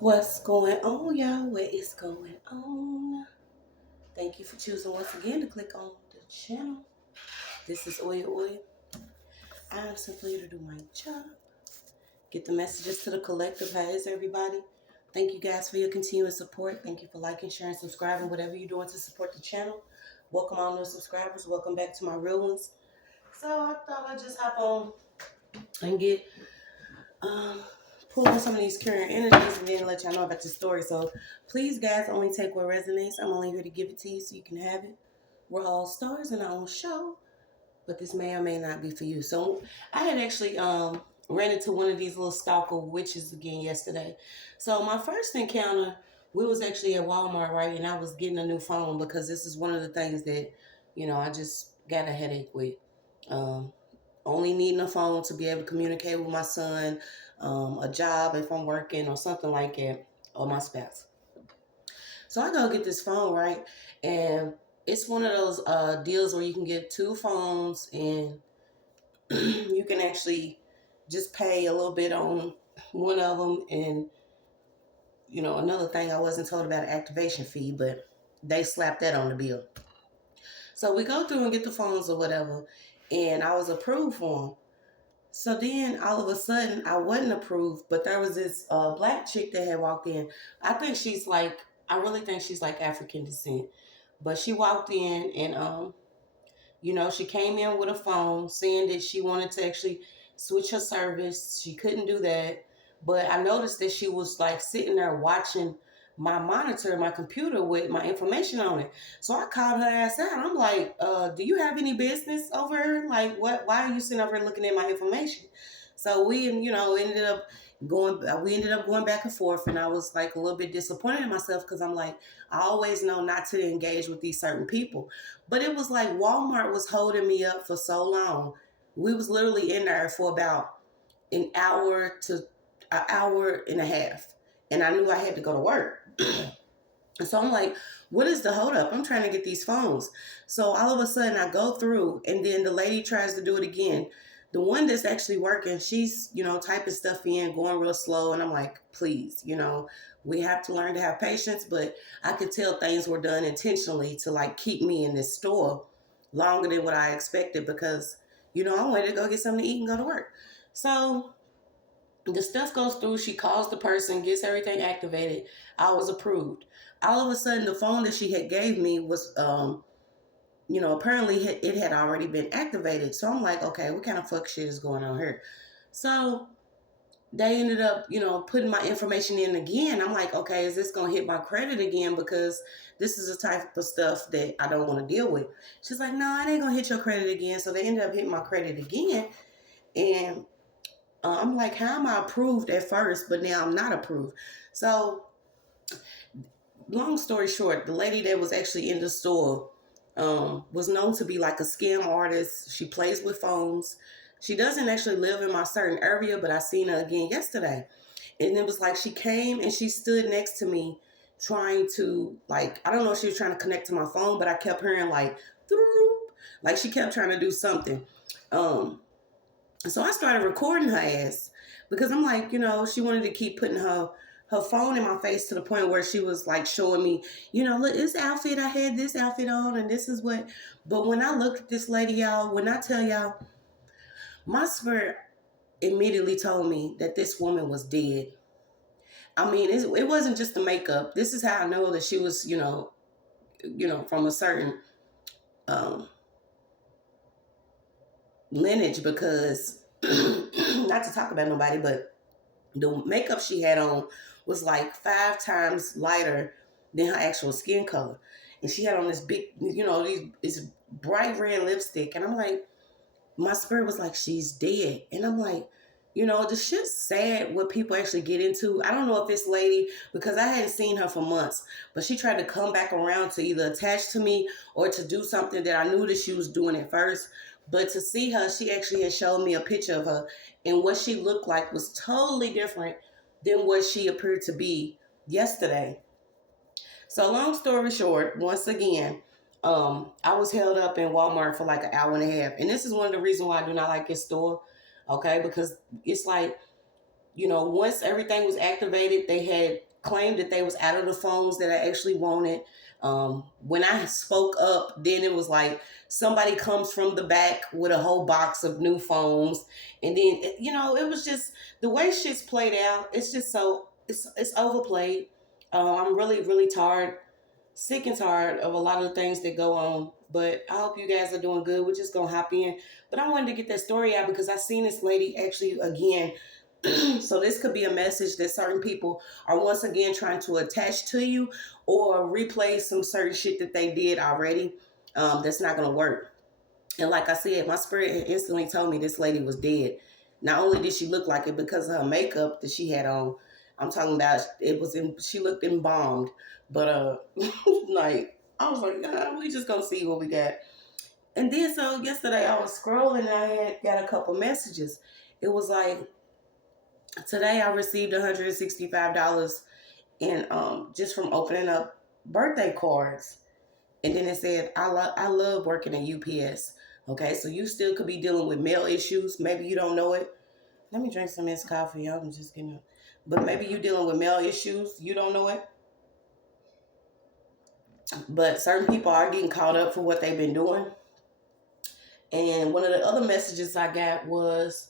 What's going on, y'all? What is going on? Thank you for choosing once again to click on the channel. This is OYAOY. I am simply here to do my job. Get the messages to the collective. How is everybody? Thank you guys for your continuous support. Thank you for liking, sharing, subscribing, whatever you're doing to support the channel. Welcome all new subscribers. Welcome back to my real ones. So I thought I'd just hop on and get um pull on some of these current energies and then let y'all know about the story. So please, guys, only take what resonates. I'm only here to give it to you so you can have it. We're all stars in our own show, but this may or may not be for you. So I had actually ran into one of these little stalker witches again yesterday. So my first encounter, we was actually at Walmart, right? And I was getting a new phone because this is one of the things that, I just got a headache with. Um, Only needing a phone to be able to communicate with my son, a job if I'm working or something like that, or my spouse. So I go get this phone, right? And it's one of those deals where you can get two phones and you can actually just pay a little bit on one of them. And, another thing I wasn't told about an activation fee, but they slapped that on the bill. So we go through and get the phones or whatever, and I was approved for them. So then all of a sudden I wasn't approved, but there was this black chick that had walked in. I really think she's like African descent. But she walked in and, she came in with a phone saying that she wanted to actually switch her service. She couldn't do that. But I noticed that she was like sitting there watching my monitor, my computer with my information on it. So I called her ass out. I'm like, do you have any business over here? Like, why are you sitting over here looking at my information? So we, we ended up going back and forth, and I was like a little bit disappointed in myself because I'm like, I always know not to engage with these certain people. But it was like Walmart was holding me up for so long. We was literally in there for about an hour to an hour and a half. And I knew I had to go to work. So I'm like, what is the holdup? I'm trying to get these phones. So all of a sudden I go through and then the lady tries to do it again. The one that's actually working, she's, typing stuff in, going real slow. And I'm like, please, we have to learn to have patience. But I could tell things were done intentionally to like keep me in this store longer than what I expected because, I wanted to go get something to eat and go to work. So the stuff goes through. She calls the person, gets everything activated. I was approved. All of a sudden, the phone that she had gave me was, apparently it had already been activated. So I'm like, okay, what kind of fuck shit is going on here? So they ended up, putting my information in again. I'm like, okay, is this going to hit my credit again? Because this is the type of stuff that I don't want to deal with. She's like, no, it ain't going to hit your credit again. So they ended up hitting my credit again. And I'm like, how am I approved at first, but now I'm not approved? So, long story short, the lady that was actually in the store was known to be like a scam artist. She plays with phones. She doesn't actually live in my certain area, but I seen her again yesterday. And it was like she came and she stood next to me trying to, like, I don't know if she was trying to connect to my phone, but I kept hearing like she kept trying to do something. So I started recording her ass because I'm like, she wanted to keep putting her phone in my face to the point where she was like showing me, look, this outfit, I had this outfit on and this is what. But when I looked at this lady, y'all, when I tell y'all, my spirit immediately told me that this woman was dead. I mean, it wasn't just the makeup. This is how I know that she was, from a certain um, lineage because, not to talk about nobody, but the makeup she had on was like 5 times lighter than her actual skin color. And she had on this big, this bright red lipstick. And I'm like, my spirit was like, she's dead. And I'm like, the shit's sad what people actually get into. I don't know if this lady, because I hadn't seen her for months, but she tried to come back around to either attach to me or to do something that I knew that she was doing at first. But to see her, she actually had showed me a picture of her, and what she looked like was totally different than what she appeared to be yesterday. So long story short, once again, I was held up in Walmart for like an hour and a half. And this is one of the reasons why I do not like this store. Okay, because it's like once everything was activated, they had claimed that they was out of the phones that I actually wanted. When I spoke up, then it was like somebody comes from the back with a whole box of new phones, and then it was just the way shit's played out. It's just it's overplayed. I'm really really tired, sick and tired of a lot of the things that go on. But I hope you guys are doing good. We're just gonna hop in. But I wanted to get that story out because I seen this lady actually again. So this could be a message that certain people are once again trying to attach to you or replay some certain shit that they did already. That's not gonna work. And like I said, my spirit instantly told me this lady was dead. Not only did she look like it because of her makeup that she had on, I'm talking about she looked embalmed. But like I was like, we just gonna see what we got. And then so yesterday I was scrolling and I had got a couple messages. It was like, today I received $165 in just from opening up birthday cards. And then it said, I love working at UPS. Okay, so you still could be dealing with mail issues. Maybe you don't know it. Let me drink some of this coffee. I'm just getting up. But maybe you're dealing with mail issues. You don't know it. But certain people are getting caught up for what they've been doing. And one of the other messages I got was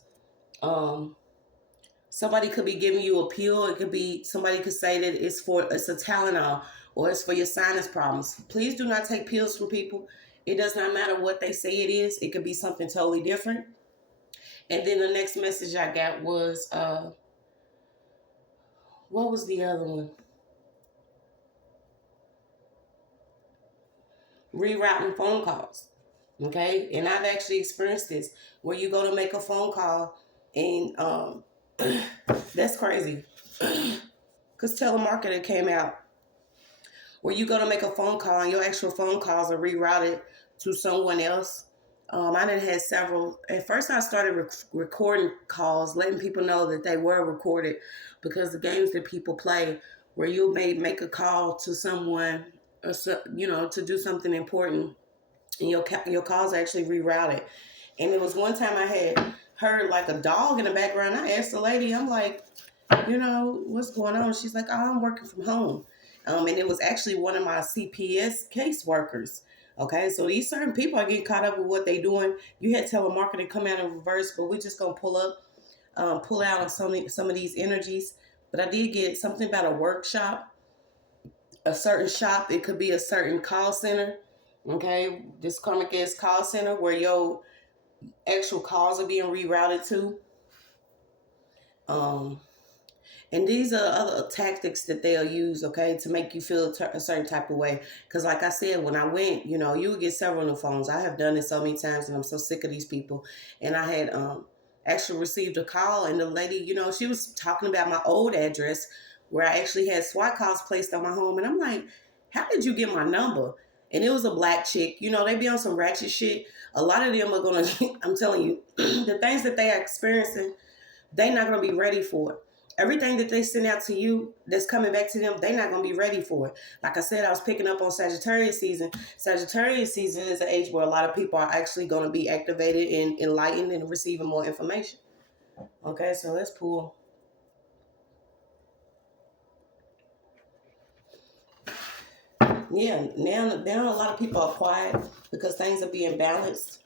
somebody could be giving you a pill. It could be somebody could say that it's a Tylenol or it's for your sinus problems. Please do not take pills from people. It does not matter what they say it is. It could be something totally different. And then the next message I got was what was the other one? Rerouting phone calls. Okay, and I've actually experienced this where you go to make a phone call and that's crazy. Because telemarketer came out where you go to make a phone call and your actual phone calls are rerouted to someone else. I done had several. At first, I started recording calls, letting people know that they were recorded because the games that people play, where you may make a call to someone, or to do something important, and your calls are actually rerouted. And it was one time I had heard like a dog in the background. I asked the lady, I'm like, what's going on? She's like, oh, I'm working from home. And it was actually one of my CPS caseworkers. Okay, so these certain people are getting caught up with what they're doing. You had telemarketing come out in reverse, but we're just gonna pull out on some of these energies. But I did get something about a workshop, a certain shop. It could be a certain call center. Okay, this karmic ass call center where your actual calls are being rerouted to. And these are other tactics that they'll use, okay, to make you feel a certain type of way. Because like I said, when I went, you would get several new phones. I have done it so many times and I'm so sick of these people. And I had actually received a call and the lady, she was talking about my old address where I actually had SWAT calls placed on my home. And I'm like, how did you get my number? And it was a black chick. They be on some ratchet shit. A lot of them are going to, I'm telling you, the things that they are experiencing, they're not going to be ready for it. Everything that they send out to you that's coming back to them, they're not going to be ready for it. Like I said, I was picking up on Sagittarius season. Sagittarius season is an age where a lot of people are actually going to be activated and enlightened and receiving more information. Okay, so let's pull. Yeah, now a lot of people are quiet because things are being balanced.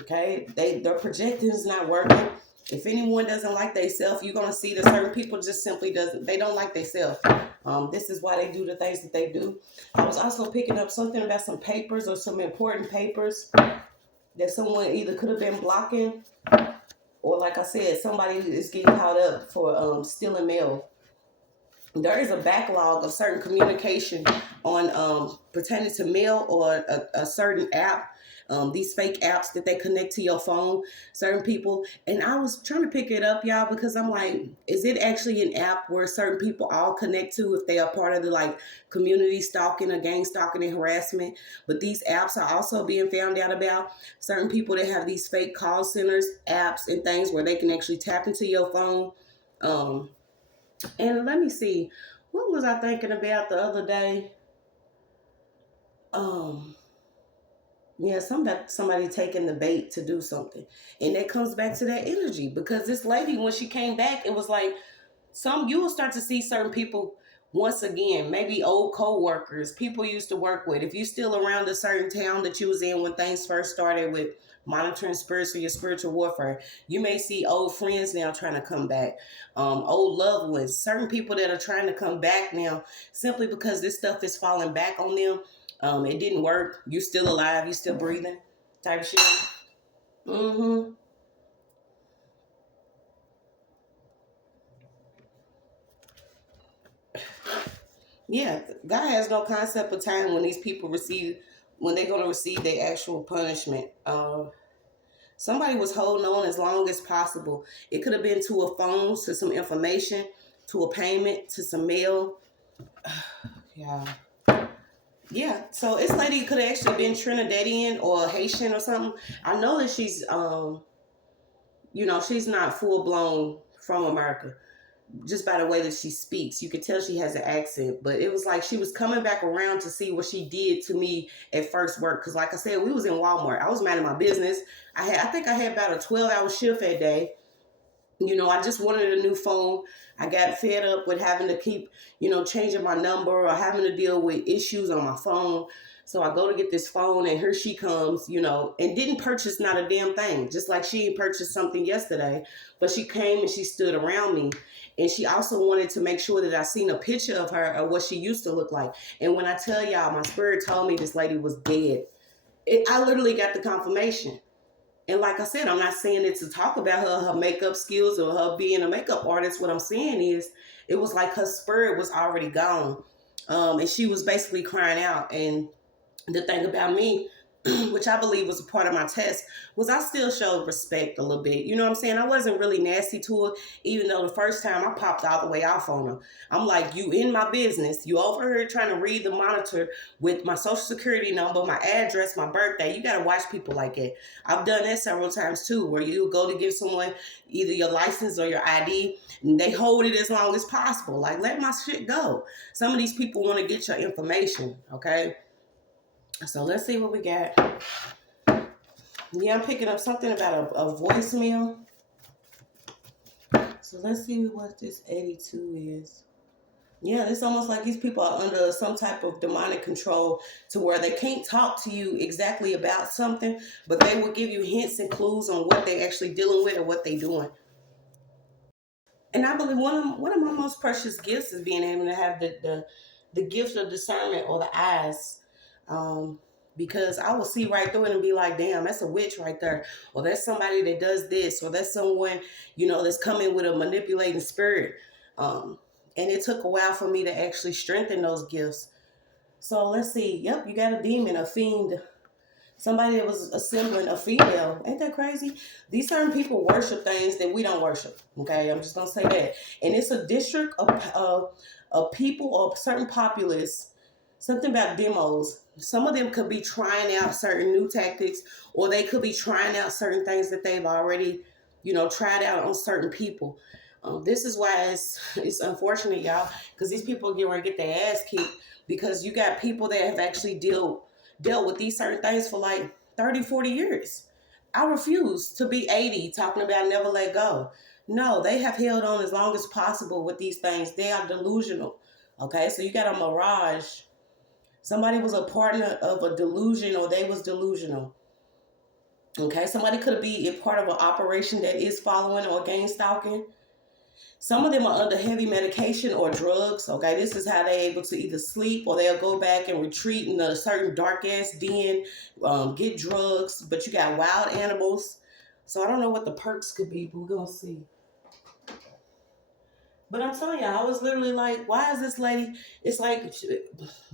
Okay, their projecting is not working. If anyone doesn't like themselves, you're gonna see that certain people just simply they don't like themselves. This is why they do the things that they do. I was also picking up something about some papers or some important papers that someone either could have been blocking, or like I said, somebody is getting caught up for stealing mail. There is a backlog of certain communication on pertaining to mail or a certain app. These fake apps that they connect to your phone, certain people. And I was trying to pick it up, y'all, because I'm like, is it actually an app where certain people all connect to if they are part of the like community stalking or gang stalking and harassment? But these apps are also being found out about. Certain people that have these fake call centers, apps, and things where they can actually tap into your phone. And let me see, what was I thinking about the other day? Yeah, somebody taking the bait to do something. And that comes back to that energy. Because this lady, when she came back, it was like you will start to see certain people once again, maybe old co-workers, people you used to work with. If you still around a certain town that you was in when things first started with monitoring spirits or your spiritual warfare, you may see old friends now trying to come back, old loved ones, certain people that are trying to come back now simply because this stuff is falling back on them. It didn't work. You still alive, you still breathing, type of shit. Mm-hmm. Yeah, God has no concept of time when these people when they're going to receive their actual punishment. Somebody was holding on as long as possible. It could have been to a phone, to some information, to a payment, to some mail. Yeah. Yeah, so this lady could have actually been Trinidadian or Haitian or something. I know that she's not full blown from America, just by the way that she speaks. You could tell she has an accent, but it was like she was coming back around to see what she did to me at first work. Because like I said, we was in Walmart. I was minding my business. I think I had about a 12-hour shift that day. I just wanted a new phone. I got fed up with having to keep, changing my number or having to deal with issues on my phone. So I go to get this phone and here she comes, and didn't purchase not a damn thing. Just like she had purchased something yesterday, but she came and she stood around me. And she also wanted to make sure that I seen a picture of her or what she used to look like. And when I tell y'all, my spirit told me this lady was dead. I literally got the confirmation. And like I said, I'm not saying it to talk about her makeup skills or her being a makeup artist. What I'm saying is it was like her spirit was already gone. And she was basically crying out. And the thing about me, which I believe was a part of my test, was I still showed respect a little bit. You know what I'm saying? I wasn't really nasty to her, even though the first time I popped all the way off on her. I'm like, you in my business. You over here trying to read the monitor with my social security number, my address, my birthday. You got to watch people like that. I've done that several times too, where you go to give someone either your license or your ID, and they hold it as long as possible. Like, let my shit go. Some of these people want to get your information, okay? So let's see what we got. Yeah, I'm picking up something about a voicemail. So let's see what this 82 is. Yeah, it's almost like these people are under some type of demonic control to where they can't talk to you exactly about something, but they will give you hints and clues on what they're actually dealing with or what they're doing. And I believe one of my most precious gifts is being able to have the gift of discernment or the eyes. Because I will see right through it and be like, damn, that's a witch right there. Or that's somebody that does this. Or that's someone, that's coming with a manipulating spirit. And it took a while for me to actually strengthen those gifts. So let's see. Yep, you got a demon, a fiend, somebody that was assembling a female. Ain't that crazy? These certain people worship things that we don't worship. Okay, I'm just gonna say that. And it's a district of people or certain populace. Something about demos. Some of them could be trying out certain new tactics, or they could be trying out certain things that they've already, tried out on certain people. This is why it's unfortunate, y'all, because these people get ready to get their ass kicked because you got people that have actually dealt with these certain things for like 30, 40 years. I refuse to be 80 talking about never let go. No, they have held on as long as possible with these things. They are delusional. Okay, so you got a mirage. Somebody was a partner of a delusion or they was delusional. Okay, somebody could be a part of an operation that is following or gang stalking. Some of them are under heavy medication or drugs. Okay, this is how they're able to either sleep or they'll go back and retreat in a certain dark ass den, get drugs. But you got wild animals. So I don't know what the perks could be, but we're gonna see. But I'm telling you, I was literally like, why is this lady? It's like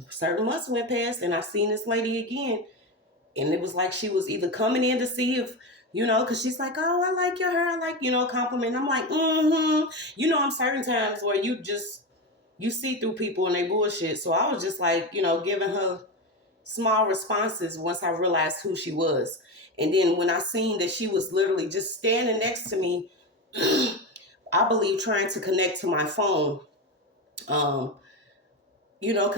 certain months went past and I seen this lady again. And it was like she was either coming in to see if, because she's like, oh, I like your hair. I like, compliment. I'm like, mm-hmm. I'm certain times where you see through people and they bullshit. So I was just like, giving her small responses once I realized who she was. And then when I seen that she was literally just standing next to me, I believe trying to connect to my phone, because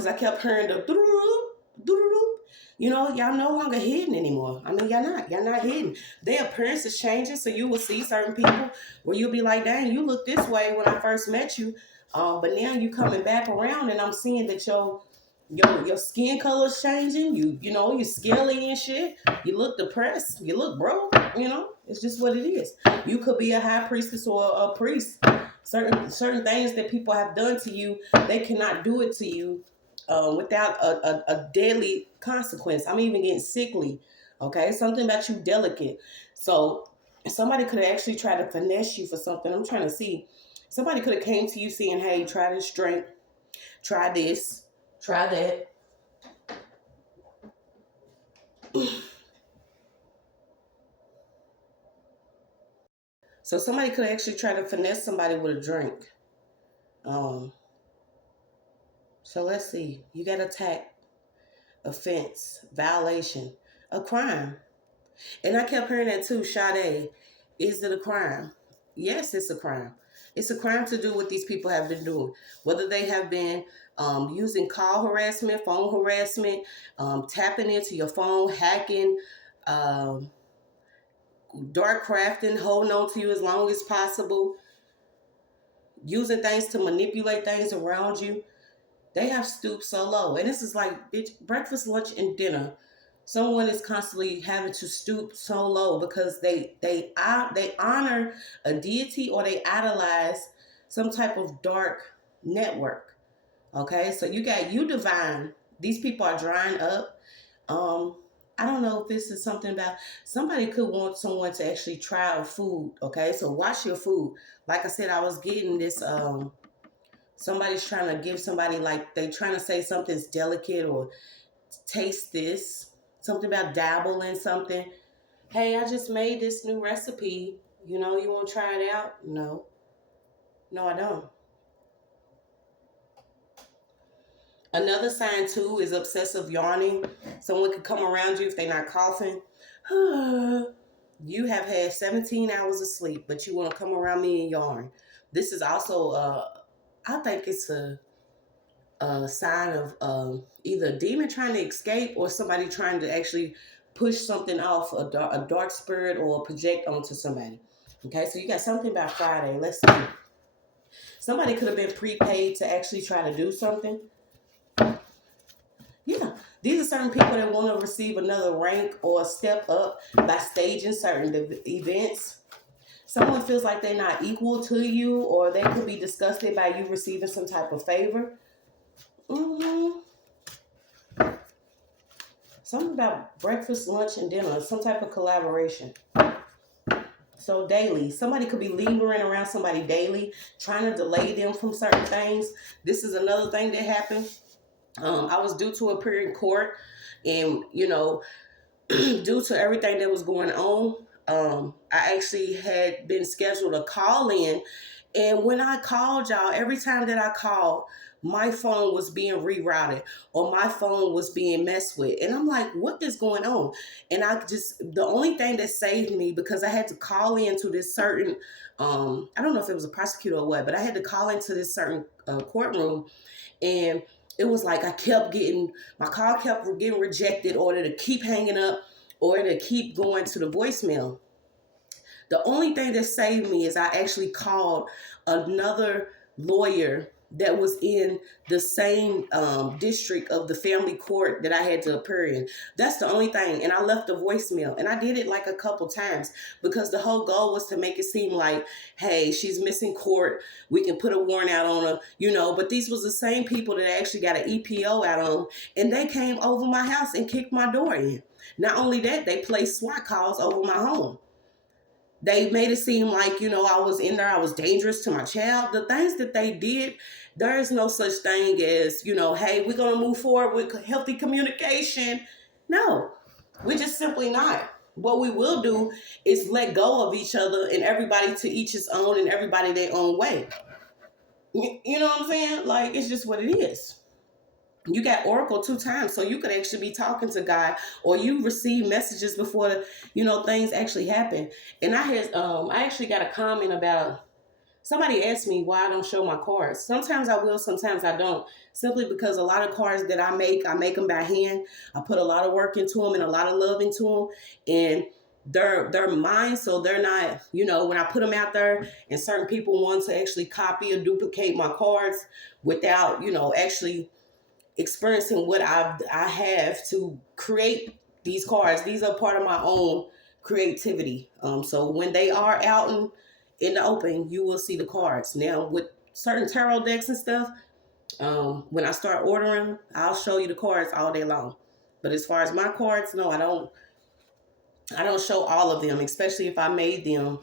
I kept hearing the doo-doo-doo, doo-doo-doo. You know, y'all no longer hidden anymore. I mean, y'all not hidden. Their appearance is changing, so you will see certain people where you'll be like, dang, you look this way when I first met you. But now you coming back around and I'm seeing that your skin color's changing. You know, you're scaly and shit. You look depressed. You look broke. You know, it's just what it is. You could be a high priestess or a priest. Certain things that people have done to you, they cannot do it to you without a deadly consequence. I'm even getting sickly. Okay, something about you delicate. So somebody could have actually tried to finesse you for something. I'm trying to see. Somebody could have came to you saying, "Hey, try this drink. Try this. Try that." So somebody could actually try to finesse somebody with a drink. Um, so let's see. You got attack, offense, violation, a crime. And I kept hearing that too, Sade. Is it a crime? Yes, it's a crime. It's a crime to do what these people have been doing. Whether they have been using call harassment, phone harassment, tapping into your phone, hacking, um, dark crafting, holding on to you as long as possible, using things to manipulate things around you. They have stooped so low. And this is like breakfast, lunch, and dinner. Someone is constantly having to stoop so low because they honor a deity or they idolize some type of dark network. Okay, so you got you divine. These people are drying up. Um, I don't know if this is something about somebody could want someone to actually try out food. Okay, so watch your food. Like I said, I was getting this. Somebody's trying to give somebody like they trying to say something's delicate or taste this. Something about dabble in something. Hey, I just made this new recipe. You know, you want to try it out? No. No, I don't. Another sign too is obsessive yawning. Someone could come around you if they're not coughing. You have had 17 hours of sleep, but you want to come around me and yawn. This is also, I think it's a sign of either a demon trying to escape or somebody trying to actually push something off a dark spirit or project onto somebody. Okay, so you got something about Friday. Let's see. Somebody could have been prepaid to actually try to do something. Yeah, these are certain people that want to receive another rank or step up by staging certain events. Someone feels like they're not equal to you, or they could be disgusted by you receiving some type of favor. Something about breakfast, lunch, and dinner, some type of collaboration. So daily, somebody could be lingering around somebody daily, trying to delay them from certain things. This is another thing that happened. I was due to appear in court, and due to everything that was going on, I actually had been scheduled a call in. And when I called y'all, every time that I called, my phone was being rerouted or my phone was being messed with. And I'm like, what is going on? And the only thing that saved me, because I had to call into this certain, I don't know if it was a prosecutor or what, but I had to call into this certain courtroom. And it was like my call kept getting rejected, or to keep hanging up, or to keep going to the voicemail. The only thing that saved me is I actually called another lawyer that was in the same district of the family court that I had to appear in. That's the only thing. And I left a voicemail. And I did it like a couple times because the whole goal was to make it seem like, hey, she's missing court. We can put a warrant out on her, But these was the same people that actually got an EPO out on. And they came over my house and kicked my door in. Not only that, they placed SWAT calls over my home. They made it seem like, I was in there, I was dangerous to my child. The things that they did, there is no such thing as, hey, we're going to move forward with healthy communication. No, we're just simply not. What we will do is let go of each other and everybody to each his own and everybody their own way. You know what I'm saying? Like, it's just what it is. You got Oracle 2 times, so you could actually be talking to God, or you receive messages before things actually happen. And I actually got a comment about Somebody asked me why I don't show my cards. Sometimes I will, sometimes I don't. Simply because a lot of cards that I make them by hand. I put a lot of work into them and a lot of love into them. And they're mine, so they're not, when I put them out there and certain people want to actually copy or duplicate my cards without, actually experiencing what I have to create these cards. These are part of my own creativity. So when they are out in the open, you will see the cards. Now with certain tarot decks and stuff, when I start ordering, I'll show you the cards all day long. But as far as my cards, no, I don't. I don't show all of them, especially if I made them,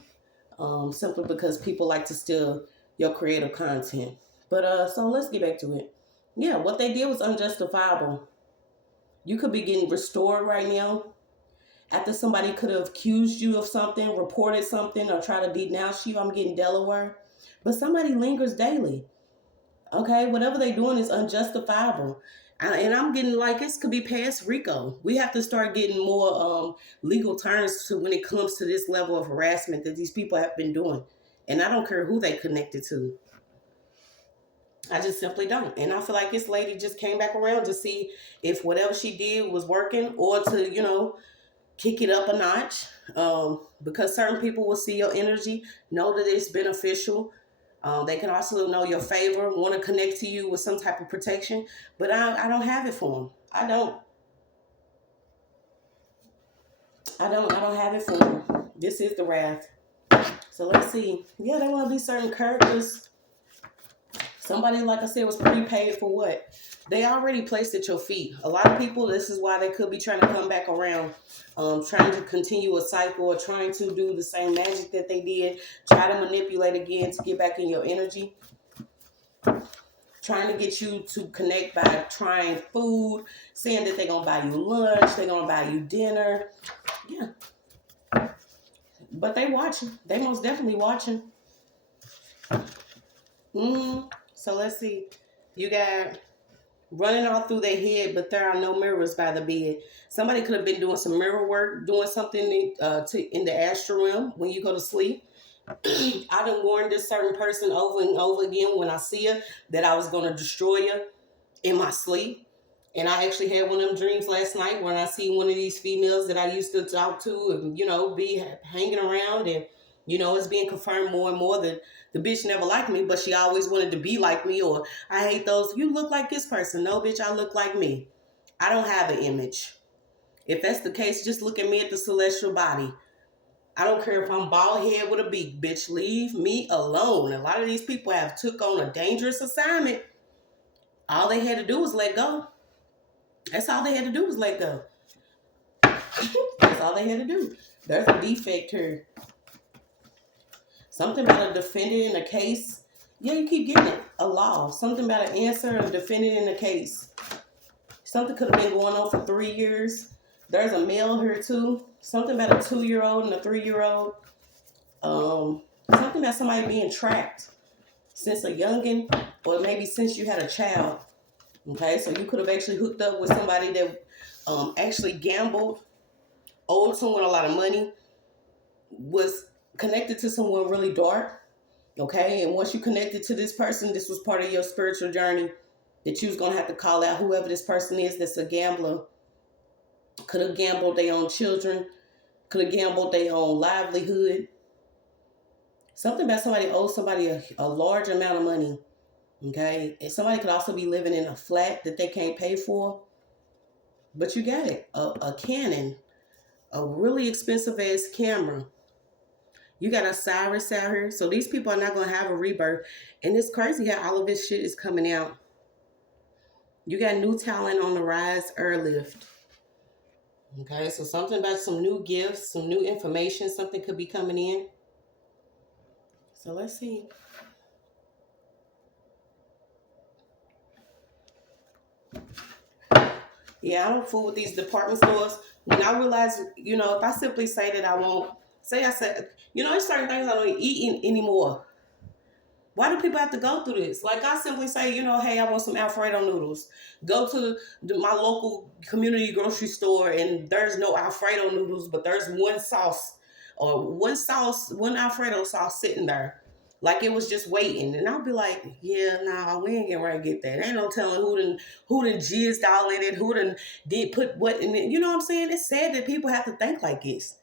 simply because people like to steal your creative content. But so let's get back to it. Yeah, what they did was unjustifiable. You could be getting restored right now after somebody could have accused you of something, reported something, or tried to denounce you. I'm getting Delaware. But somebody lingers daily. Okay, whatever they're doing is unjustifiable. And I'm getting like this could be past RICO. We have to start getting more legal terms to when it comes to this level of harassment that these people have been doing. And I don't care who they connected to. I just simply don't. And I feel like this lady just came back around to see if whatever she did was working, or to, kick it up a notch. Because certain people will see your energy, know that it's beneficial. They can also know your favor, want to connect to you with some type of protection. But I don't have it for them. I don't have it for them. This is the wrath. So let's see. Yeah, there want to be certain characters. Somebody, like I said, was prepaid for what? They already placed at your feet. A lot of people, this is why they could be trying to come back around, trying to continue a cycle or trying to do the same magic that they did, try to manipulate again to get back in your energy, trying to get you to connect by trying food, saying that they're going to buy you lunch, they're going to buy you dinner. Yeah. But they watching. They most definitely watching. So let's see. You got running all through their head, but there are no mirrors by the bed. Somebody could have been doing some mirror work, doing something in the astral realm when you go to sleep. I done warned this certain person over and over again when I see her that I was going to destroy her in my sleep. And I actually had one of them dreams last night when I see one of these females that I used to talk to and, be hanging around. And, it's being confirmed more and more that the bitch never liked me, but she always wanted to be like me. Or I hate those, you look like this person. No, bitch, I look like me. I don't have an image. If that's the case, just look at me at the celestial body. I don't care if I'm bald head with a beak, bitch. Leave me alone. A lot of these people have took on a dangerous assignment. All they had to do was let go. That's all they had to do was let go. That's all they had to do. There's a defect here. Something about a defendant in a case. Yeah, you keep getting it. A law. Something about an answer and a defendant in a case. Something could have been going on for 3 years. There's a male here too. Something about a 2-year-old and a 3-year-old. Something about somebody being tracked since a youngin', or maybe since you had a child. Okay, so you could have actually hooked up with somebody that actually gambled, owed someone a lot of money, was connected to someone really dark. Okay, and once you connected to this person, this was part of your spiritual journey that you was going to have to call out whoever this person is that's a gambler. Could have gambled their own children, could have gambled their own livelihood. Something about somebody owes somebody a large amount of money. Okay, and somebody could also be living in a flat that they can't pay for. But you got it, a Canon, a really expensive ass camera. You got Osiris out here. So these people are not going to have a rebirth. And it's crazy how all of this shit is coming out. You got new talent on the rise, airlift. Okay, so something about some new gifts, some new information, something could be coming in. So let's see. Yeah, I don't fool with these department stores. When I realize, if I simply say that I won't, I said, there's certain things I don't eat anymore. Why do people have to go through this? Like I simply say, hey, I want some Alfredo noodles. Go to my local community grocery store and there's no Alfredo noodles, but there's one sauce or one Alfredo sauce sitting there. Like it was just waiting. And I'll be like, yeah, nah, we ain't getting ready to get that. Ain't no telling who done jizzed all in it, who done did put what in it. You know what I'm saying? It's sad that people have to think like this.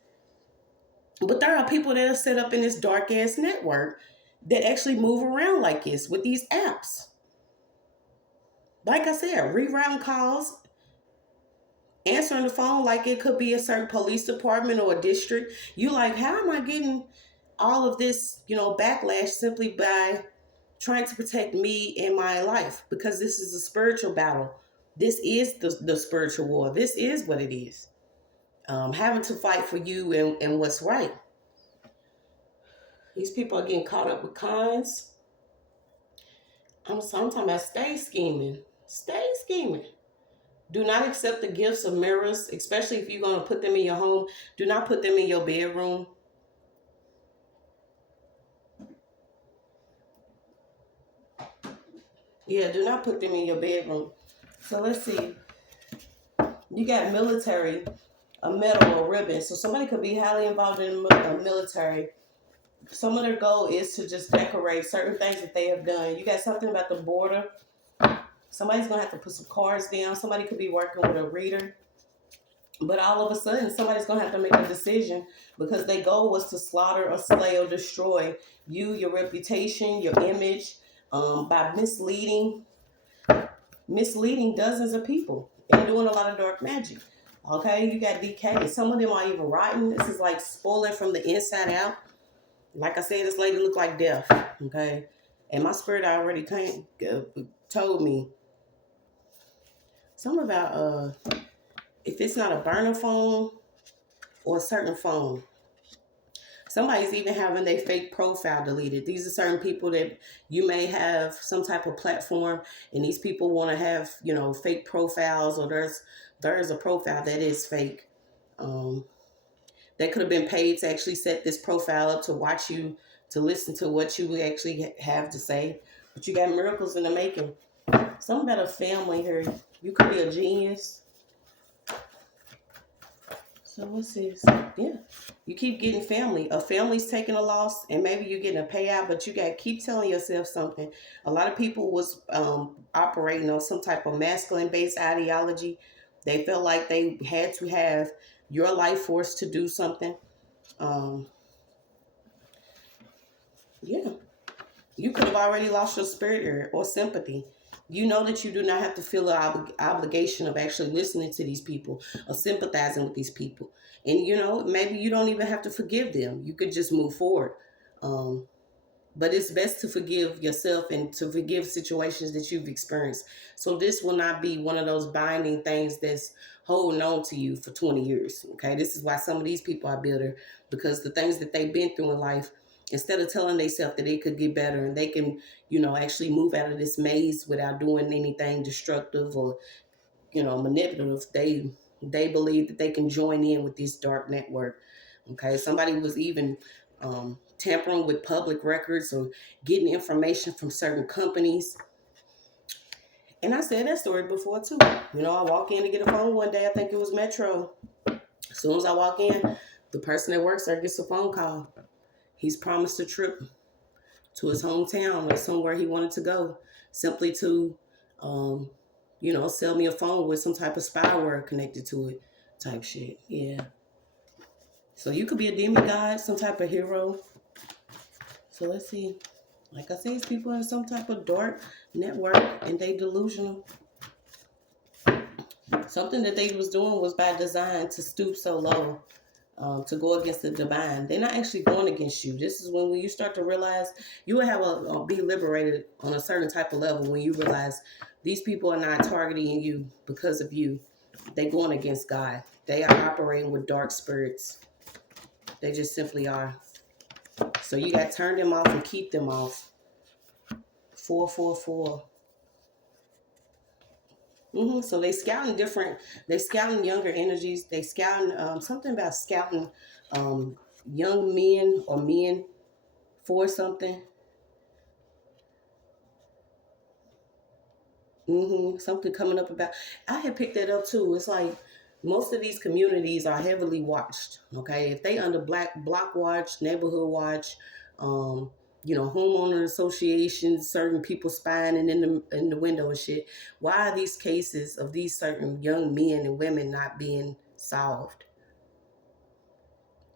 But there are people that are set up in this dark ass network that actually move around like this with these apps. Like I said, rerouting calls, answering the phone like it could be a certain police department or a district. You like, how am I getting all of this, backlash simply by trying to protect me and my life? Because this is a spiritual battle. This is the spiritual war. This is what it is. Having to fight for you and what's right. These people are getting caught up with cons. I'm talking about stay scheming. Stay scheming. Do not accept the gifts of mirrors, especially if you're going to put them in your home. Do not put them in your bedroom. Yeah, do not put them in your bedroom. So let's see. You got military, a medal or ribbon. So somebody could be highly involved in the military. Some of their goal is to just decorate certain things that they have done. You got something about the border. Somebody's going to have to put some cards down. Somebody could be working with a reader. But all of a sudden, somebody's going to have to make a decision because their goal was to slaughter or slay or destroy you, your reputation, your image, by misleading dozens of people and doing a lot of dark magic. Okay, you got decay. Some of them are even rotten. This is like spoiling from the inside out. Like I said, this lady looked like death. Okay, and my spirit already told me something about if it's not a burner phone or a certain phone. Somebody's even having their fake profile deleted. These are certain people that you may have some type of platform, and these people want to have, fake profiles, or there's a profile that is fake. That could have been paid to actually set this profile up to watch you, to listen to what you actually have to say. But you got miracles in the making. Something about a family here. You could be a genius. So what's this? Yeah. You keep getting family. A family's taking a loss, and maybe you're getting a payout, but you got to keep telling yourself something. A lot of people was operating on some type of masculine-based ideology. They felt like they had to have your life force to do something. Yeah. You could have already lost your spirit or sympathy. You know that you do not have to feel the obligation of actually listening to these people or sympathizing with these people. And, maybe you don't even have to forgive them. You could just move forward. But it's best to forgive yourself and to forgive situations that you've experienced. So this will not be one of those binding things that's holding on to you for 20 years. Okay, this is why some of these people are bitter, because the things that they've been through in life, instead of telling themselves that they could get better and they can, actually move out of this maze without doing anything destructive or, manipulative, they believe that they can join in with this dark network. Okay, somebody was even tampering with public records or getting information from certain companies. And I said that story before too. I walk in to get a phone one day. I think it was Metro. As soon as I walk in, the person that works there gets a phone call. He's promised a trip to his hometown or somewhere he wanted to go, simply to, sell me a phone with some type of spyware connected to it, type shit. Yeah. So you could be a demigod, some type of hero. So let's see. Like I said, it's people in some type of dark network and they delusional. Something that they was doing was by design to stoop so low, to go against the divine. They're not actually going against you. This is when you start to realize you will have be liberated on a certain type of level when you realize these people are not targeting you because of you. They're going against God. They are operating with dark spirits. They just simply are. So you got to turn them off and keep them off. 444. So they scouting younger energies. They scouting something about scouting young men or men for something. Something coming up about. I had picked that up too. It's like most of these communities are heavily watched. Okay, if they under block watch, neighborhood watch, homeowner associations, certain people spying and in the window and shit. Why are these cases of these certain young men and women not being solved?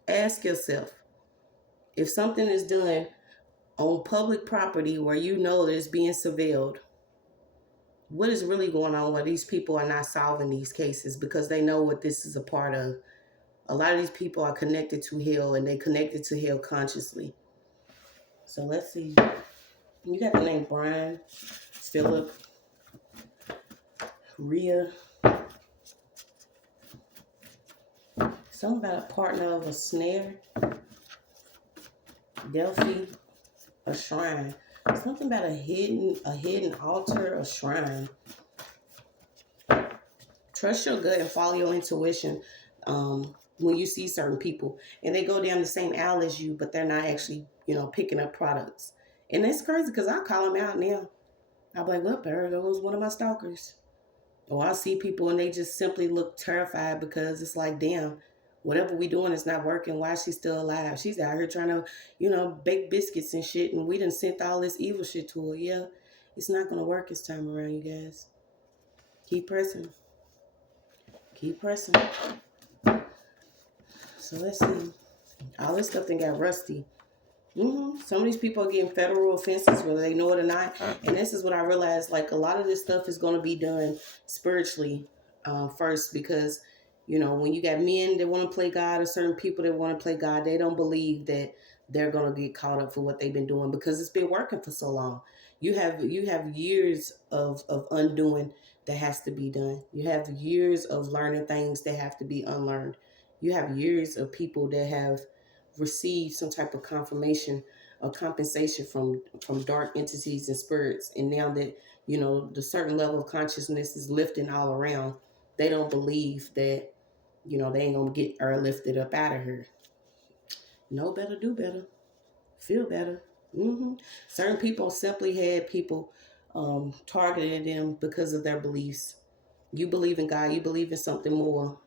Ask yourself, if something is done on public property where that it's being surveilled, what is really going on where these people are not solving these cases because they know what this is a part of? A lot of these people are connected to hell, and they connected to hell consciously. So let's see. You got the name Brian, Philip, Rhea. Something about a partner of a snare. Delphi, a shrine. Something about a hidden altar, a shrine. Trust your gut and follow your intuition when you see certain people. And they go down the same aisle as you, but they're not actually, picking up products. And that's crazy because I call them out now. I'll be like, well, there goes one of my stalkers. Or I see people and they just simply look terrified because it's like, damn, whatever we doing is not working. Why is she still alive? She's out here trying to, bake biscuits and shit. And we done sent all this evil shit to her. Yeah, it's not going to work this time around, you guys. Keep pressing. Keep pressing. So let's see. All this stuff then got rusty. Some of these people are getting federal offenses, whether they know it or not. And this is what I realized, like a lot of this stuff is going to be done spiritually first, because, when you got men that want to play God or certain people that want to play God, they don't believe that they're going to get caught up for what they've been doing because it's been working for so long. You have years of undoing that has to be done. You have years of learning things that have to be unlearned. You have years of people that have receive some type of confirmation or compensation from dark entities and spirits, and now that the certain level of consciousness is lifting all around, they don't believe that they ain't gonna get lifted up out of here. Know better, do better, feel better. Certain people simply had people targeting them because of their beliefs. You believe in God, you believe in something more.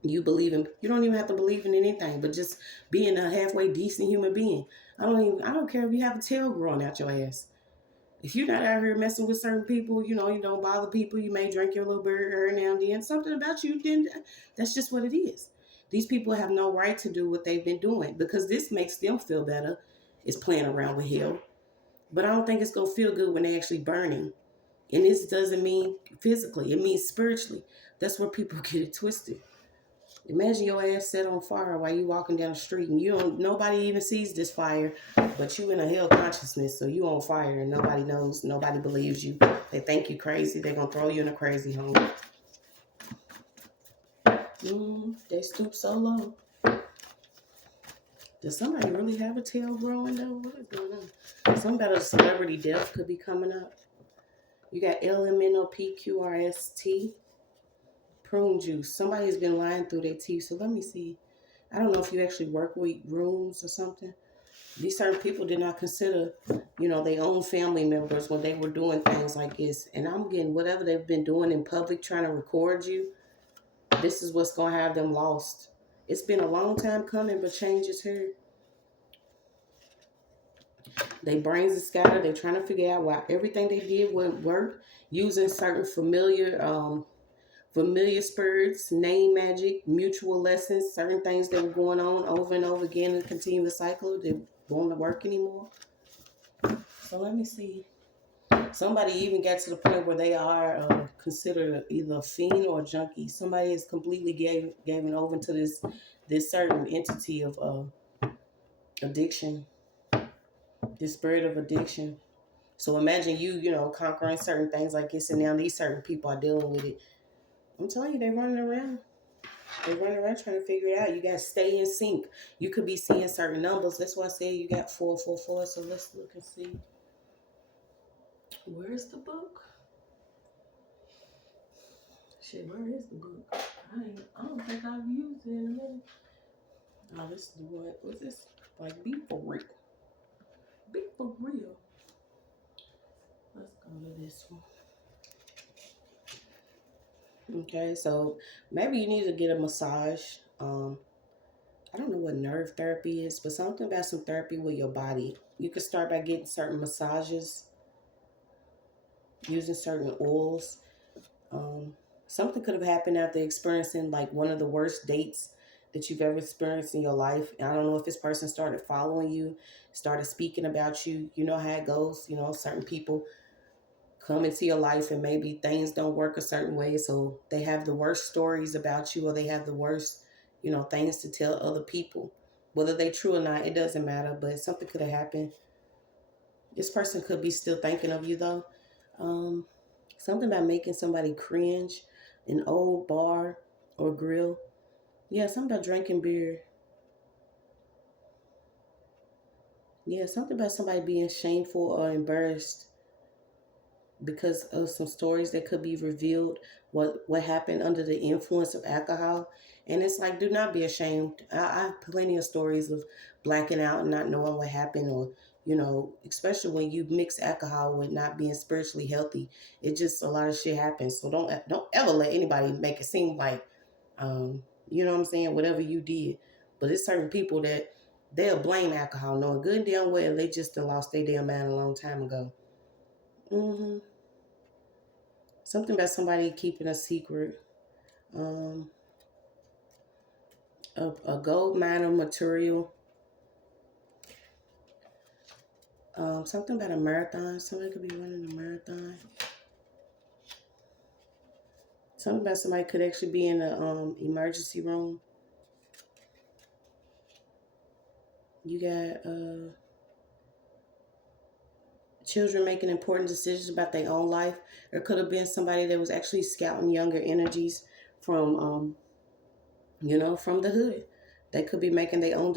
You don't even have to believe in anything, but just being a halfway decent human being. I don't care if you have a tail growing out your ass. If you're not out here messing with certain people, you don't bother people, you may drink your little beer every now and then, something about you, then that's just what it is. These people have no right to do what they've been doing because this makes them feel better. It's playing around with hell. But I don't think it's going to feel good when they actually burning. And this doesn't mean physically, it means spiritually. That's where people get it twisted. Imagine your ass set on fire while you walking down the street and nobody even sees this fire, but you in a hell consciousness, so you on fire and nobody knows, nobody believes you. They think you crazy, they're gonna throw you in a crazy home. They stoop so low. Does somebody really have a tail growing though? What is going on? Something about a celebrity death could be coming up. You got LMNOPQRST. Prune juice. Somebody's been lying through their teeth. So let me see. I don't know if you actually work with rooms or something. These certain people did not consider, their own family members when they were doing things like this. And I'm getting whatever they've been doing in public, trying to record you. This is what's going to have them lost. It's been a long time coming, but change is here. Their brains are scattered. They're trying to figure out why everything they did wouldn't work, using certain familiar spirits, name magic, mutual lessons, certain things that were going on over and over again in a continuous cycle that won't work anymore. So let me see. Somebody even got to the point where they are considered either a fiend or a junkie. Somebody is completely given over to this certain entity of addiction, this spirit of addiction. So imagine you conquering certain things like this, and now these certain people are dealing with it. I'm telling you, they're running around. They're running around trying to figure it out. You got to stay in sync. You could be seeing certain numbers. That's why I say you got 444. So let's look and see. Where's the book? Shit, where is the book? I don't think I've used it in a minute. Oh, this is what was this? Like, be for real. Be for real. Let's go to this one. Okay, so maybe you need to get a massage. I don't know what nerve therapy is, but something about some therapy with your body. You could start by getting certain massages, using certain oils. Um, Something could have happened after experiencing like one of the worst dates that you've ever experienced in your life. And I don't know if this person started following you, started speaking about you. You know how it goes. You know, certain people come into your life and maybe things don't work a certain way. So they have the worst stories about you, or they have the worst, things to tell other people. Whether they true or not, it doesn't matter. But something could have happened. This person could be still thinking of you though. Um, Something about making somebody cringe, an old bar or grill. Yeah, something about drinking beer. Yeah, something about somebody being shameful or embarrassed because of some stories that could be revealed, what happened under the influence of alcohol. And it's like, do not be ashamed. I have plenty of stories of blacking out and not knowing what happened, or especially when you mix alcohol with not being spiritually healthy. It just, a lot of shit happens. So don't ever let anybody make it seem like you know what I'm saying, whatever you did. But it's certain people that they'll blame alcohol knowing good and damn well they just done lost their damn mind a long time ago. hmm Something about somebody keeping a secret. Um, a gold miner material. Something about a marathon. Somebody could be running a marathon. Something about somebody could actually be in a emergency room. You got children making important decisions about their own life. There could have been somebody that was actually scouting younger energies from from the hood. They could be making their own